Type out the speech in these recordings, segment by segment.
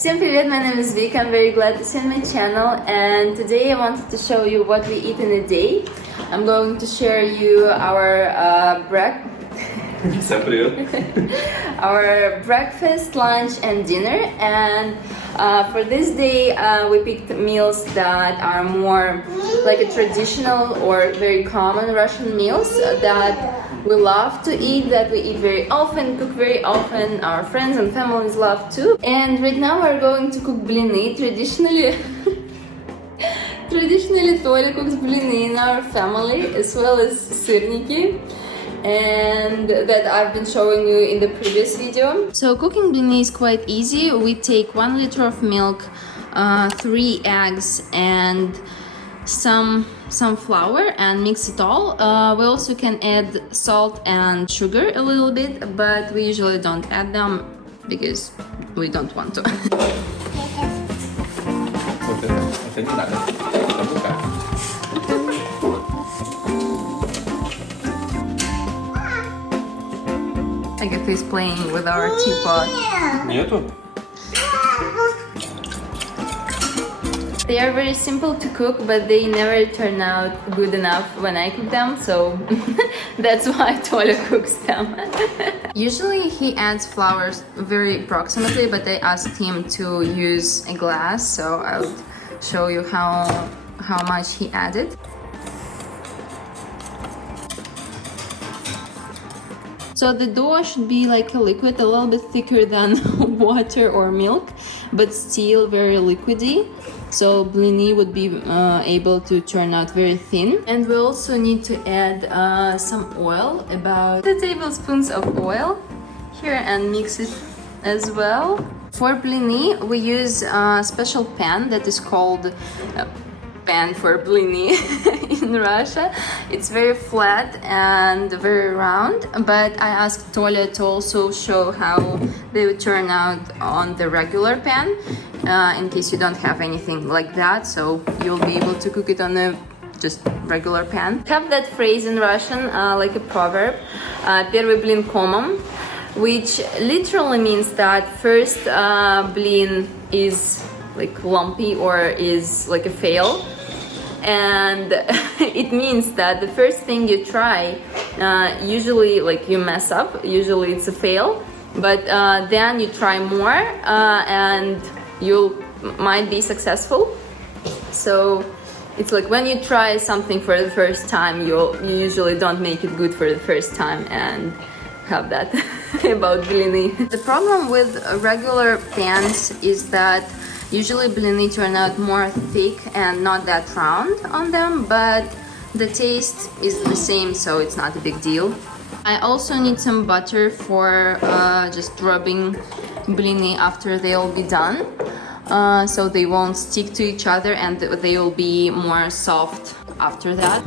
Всем привет, my name is Vika. I'm very glad to see you on my channel, and today I wanted to show you what we eat in a day. I'm going to share you our our breakfast, lunch and dinner, and for this day we picked meals that are more like a traditional or very common Russian meals that we love to eat, that we eat very often, cook very often, our friends and families love too. And right now we're going to cook blini. Traditionally Toля cooks blini in our family, as well as syrniki, and that I've been showing you in the previous video. So cooking blini is quite easy. We take 1 liter of milk, 3 eggs and some flour and mix it all. We also can add salt and sugar a little bit, but we usually don't add them because we don't want to. Agatha is playing with our teapot. They are very simple to cook, but they never turn out good enough when I cook them, so that's why Toля cooks them. Usually he adds flour very approximately, but I asked him to use a glass, so I'll show you how much he added. So the dough should be like a liquid, a little bit thicker than water or milk, but still very liquidy. So blini would be able to turn out very thin. And we also need to add some oil, about 2 tablespoons of oil here, and mix it as well. For blini, we use a special pan that is called pan for blini in Russia. It's very flat and very round, but I asked Toля to also show how they would turn out on the regular pan, in case you don't have anything like that, so you'll be able to cook it on a just regular pan. We have that phrase in Russian, like a proverb, "Первый блин комом," which literally means that first blin is like lumpy or is like a fail. And it means that the first thing you try, usually like you mess up, usually it's a fail, but then you try more and you might be successful. So it's like when you try something for the first time, you usually don't make it good for the first time, and have that about blini. The problem with regular pans is that usually blini turn out more thick and not that round on them, but the taste is the same, so it's not a big deal. I also need some butter for just rubbing blini after they will be done, so they won't stick to each other and they will be more soft after that.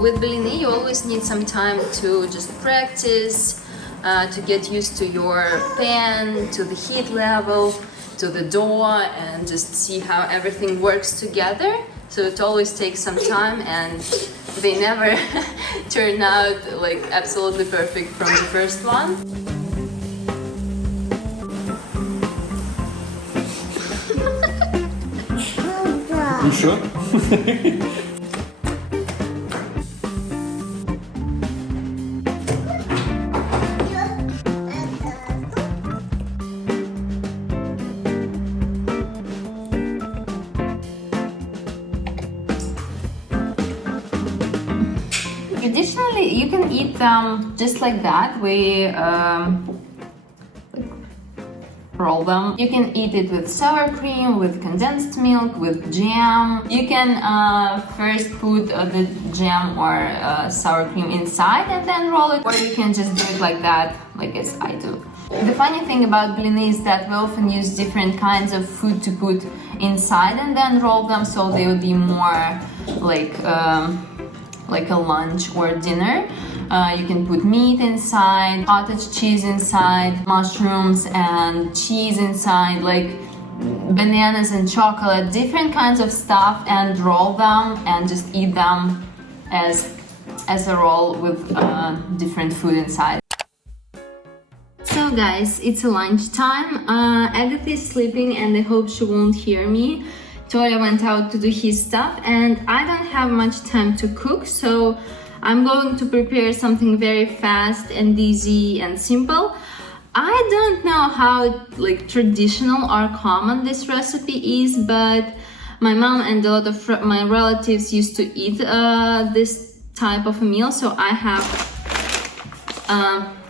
With blini, you always need some time to just practice, to get used to your pan, to the heat level, to the dough, and just see how everything works together. So it always takes some time, and they never turn out like absolutely perfect from the first one. You sure? Traditionally, you can eat them just like that. We roll them. You can eat it with sour cream, with condensed milk, with jam. You can first put the jam or sour cream inside and then roll it, or you can just do it like that, like as I do. The funny thing about blini is that we often use different kinds of food to put inside and then roll them, so they would be more like a lunch or dinner. You can put meat inside, cottage cheese inside, mushrooms and cheese inside, like bananas and chocolate, different kinds of stuff, and roll them and just eat them as a roll with different food inside. So guys, it's lunchtime. Agatha is sleeping and I hope she won't hear me. Toya went out to do his stuff and I don't have much time to cook, so I'm going to prepare something very fast and easy and simple. I don't know how like traditional or common this recipe is, but my mom and a lot of my relatives used to eat this type of a meal. So I have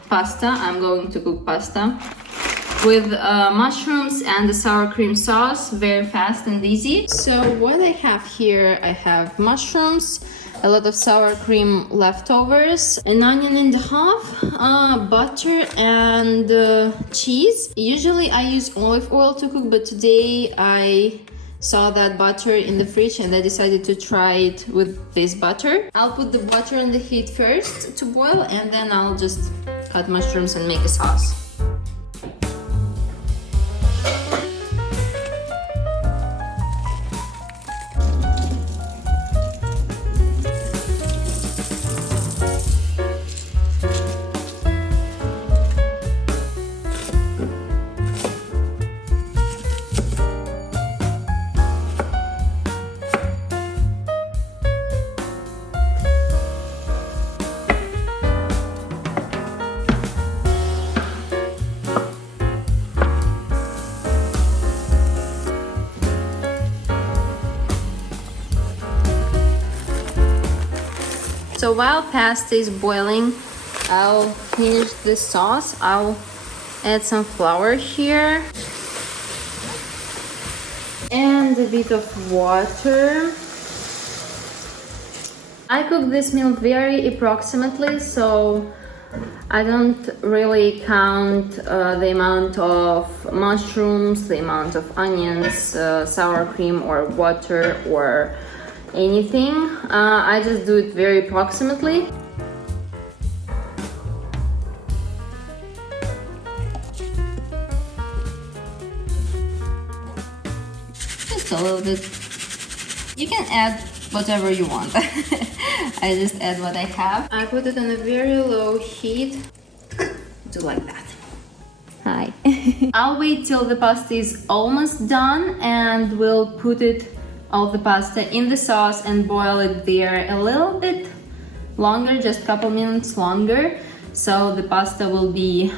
pasta. I'm going to cook pasta with mushrooms and the sour cream sauce, very fast and easy. So what I have here, I have mushrooms, a lot of sour cream leftovers, an onion and a half, butter and cheese. Usually I use olive oil to cook, but today I saw that butter in the fridge and I decided to try it with this butter. I'll put the butter on the heat first to boil and then I'll just cut mushrooms and make a sauce. So while pasta is boiling, I'll finish the sauce. I'll add some flour here and a bit of water. I cook this meal very approximately, so I don't really count the amount of mushrooms, the amount of onions, sour cream or water or anything. I just do it very approximately. Just a little bit. You can add whatever you want. I just add what I have. I put it on a very low heat. Do like that. Hi. I'll wait till the pasta is almost done and we'll put all the pasta in the sauce and boil it there a little bit longer, just a couple minutes longer, so the pasta will be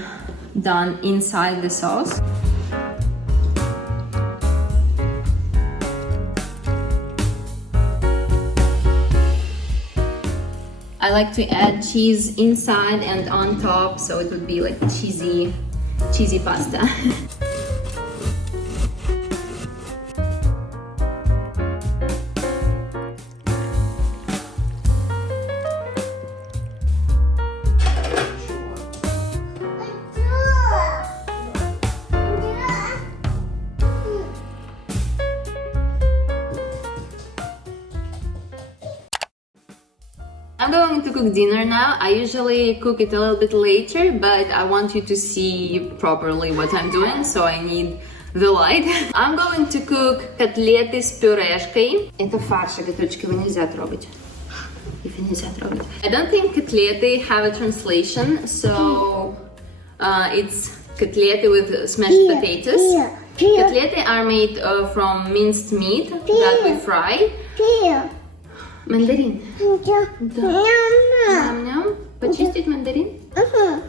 done inside the sauce. I like to add cheese inside and on top, so it would be like cheesy pasta. I'm going to cook dinner now. I usually cook it a little bit later, but I want you to see properly what I'm doing, so I need the light. I'm going to cook котлеты с пюрешкой. Это фарш, Агаточка, его нельзя трогать. Его нельзя трогать. I don't think котлеты have a translation, so it's котлеты with smashed potatoes. Котлеты are made from minced meat that we fry. Мандарин. Да. Ням-ням. Почистить мандарин? Это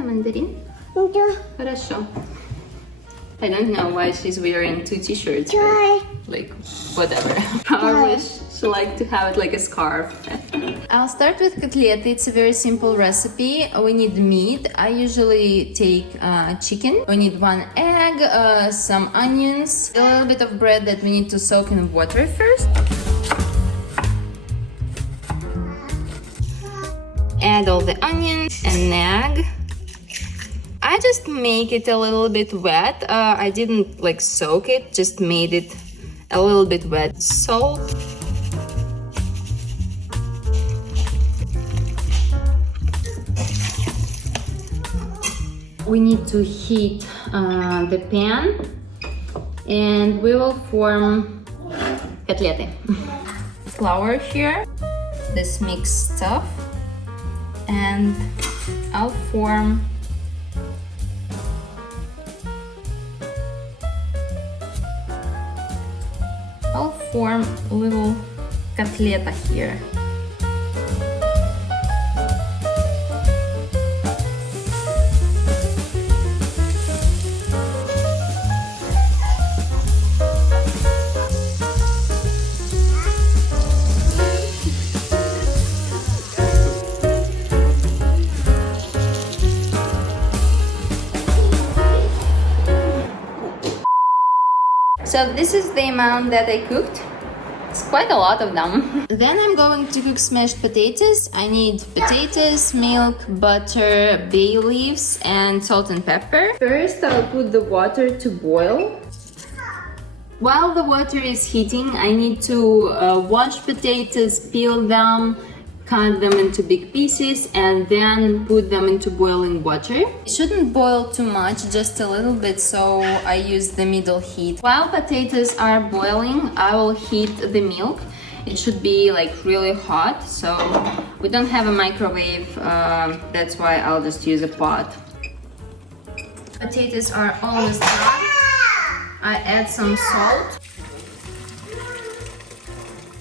мандарин? Хорошо. I don't know why she's wearing two t-shirts. Like, whatever. I wish she liked to have it like a scarf. I'll start with котлеты. It's a very simple recipe. We need meat. I usually take chicken. We need 1 egg, some onions, a little bit of bread that we need to soak in water first. Add all the onions and egg. I just make it a little bit wet. I didn't like soak it, just made it a little bit wet. Salt. We need to heat the pan and we will form котлеты. Flour here, this mixed stuff, and I'll form a little котлета here. So this is the amount that I cooked. It's quite a lot of them. Then I'm going to cook smashed potatoes. I need potatoes, milk, butter, bay leaves, and salt and pepper. First, I'll put the water to boil. While the water is heating, I need to wash potatoes, peel them, cut them into big pieces, and then put them into boiling water. It shouldn't boil too much, just a little bit, so I use the middle heat. While potatoes are boiling, I will heat the milk. It should be like really hot, so we don't have a microwave, that's why I'll just use a pot. Potatoes are almost done. I add some salt.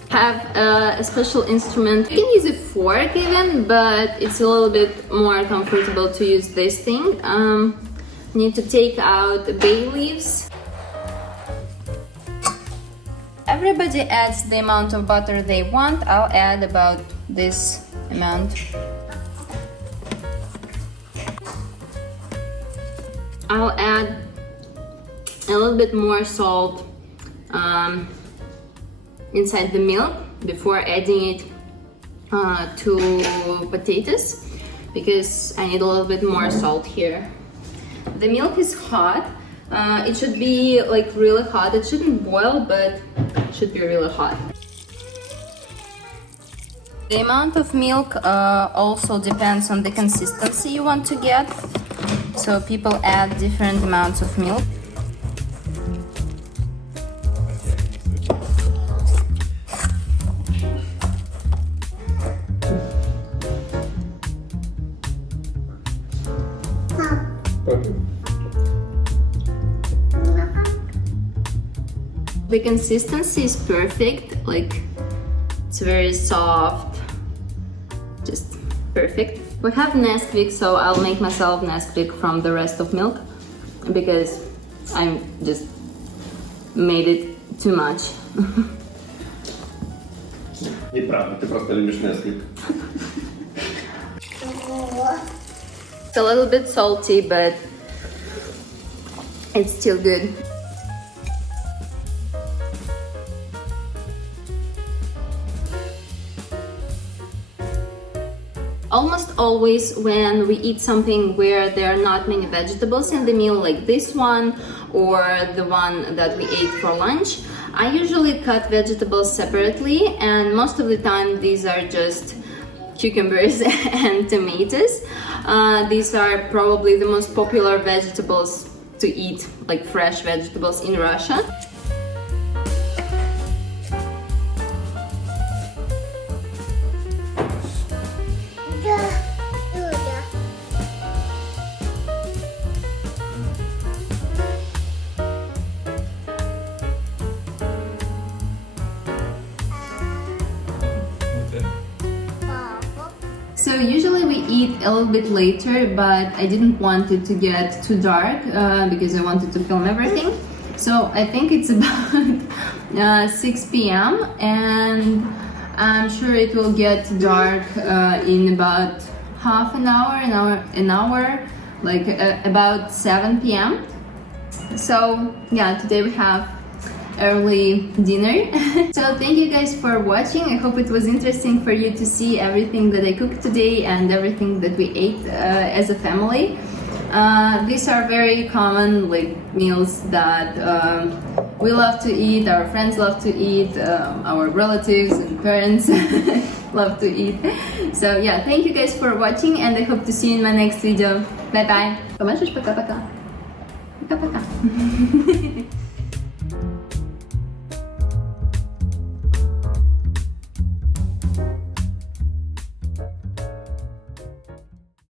Have a special instrument. You can use a fork even, but it's a little bit more comfortable to use this thing. Need to take out bay leaves. Everybody adds the amount of butter they want. I'll add about this amount. I'll add a little bit more salt inside the milk before adding it to potatoes, because I need a little bit more salt here. The milk is hot. It should be like really hot. It shouldn't boil, but it should be really hot. The amount of milk also depends on the consistency you want to get. So people add different amounts of milk. The consistency is perfect, like it's very soft, just perfect. We have Nesquik, so I'll make myself Nesquik from the rest of milk because I just made it too much. Неправда, ты просто любишь Nesquik. It's a little bit salty, but it's still good. Almost always when we eat something where there are not many vegetables in the meal, like this one or the one that we ate for lunch, I usually cut vegetables separately, and most of the time these are just cucumbers and tomatoes. These are probably the most popular vegetables to eat, like fresh vegetables in Russia. So usually we eat a little bit later, but I didn't want it to get too dark because I wanted to film everything. So I think it's about 6 p.m. and I'm sure it will get dark in about half an hour, like about 7 p.m. So yeah, today we have early dinner. So thank you guys for watching. I hope it was interesting for you to see everything that I cooked today and everything that we ate as a family. These are very common like meals that we love to eat, our friends love to eat, our relatives and parents. love to eat. So yeah, thank you guys for watching, and I hope to see you in my next video. Bye bye. Поможешь? Пока-пока. Пока-пока.